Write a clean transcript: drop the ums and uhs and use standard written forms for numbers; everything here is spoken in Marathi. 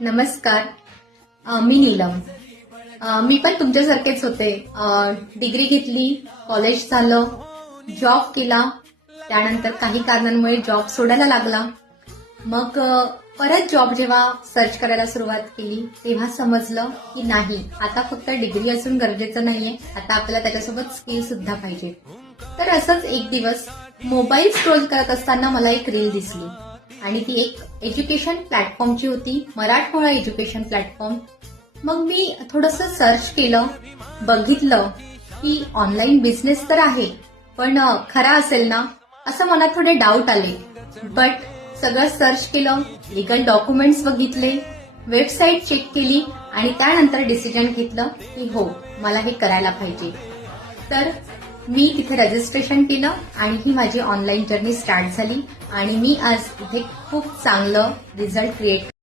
नमस्कार. मी नीलम. मी पण तुमच्यासारखेच होते. डिग्री घेतली, कॉलेज झालं, जॉब केला. त्यानंतर काही कारणांमुळे जॉब सोडायला लागला. मग परत जॉब जेव्हा सर्च करायला सुरुवात केली तेव्हा समजलं की नाही, आता फक्त डिग्री असून गरजेचं नाहीये, आता आपल्याला त्याच्यासोबत स्किल सुद्धा पाहिजे. तर असंच एक दिवस मोबाईल स्क्रोल करत असताना मला एक रील दिसली आणि ती एक एज्युकेशन प्लॅटफॉर्मची होती, मराठमोळा एज्युकेशन प्लॅटफॉर्म. मग मी थोडंसं सर्च केलं, बघितलं की ऑनलाईन बिझनेस तर आहे, पण खरा असेल ना असं मनात थोडे डाऊट आले. बट सगळं सर्च केलं, लिगल डॉक्युमेंट्स बघितले, वेबसाईट चेक केली आणि त्यानंतर डिसिजन घेतलं की हो, मला हे करायला पाहिजे. तर मी तिथे रजिस्ट्रेशन केलं आणि ही माझी ऑनलाईन जर्नी स्टार्ट झाली आणि मी आज इथे खूप चांगलं रिझल्ट क्रिएट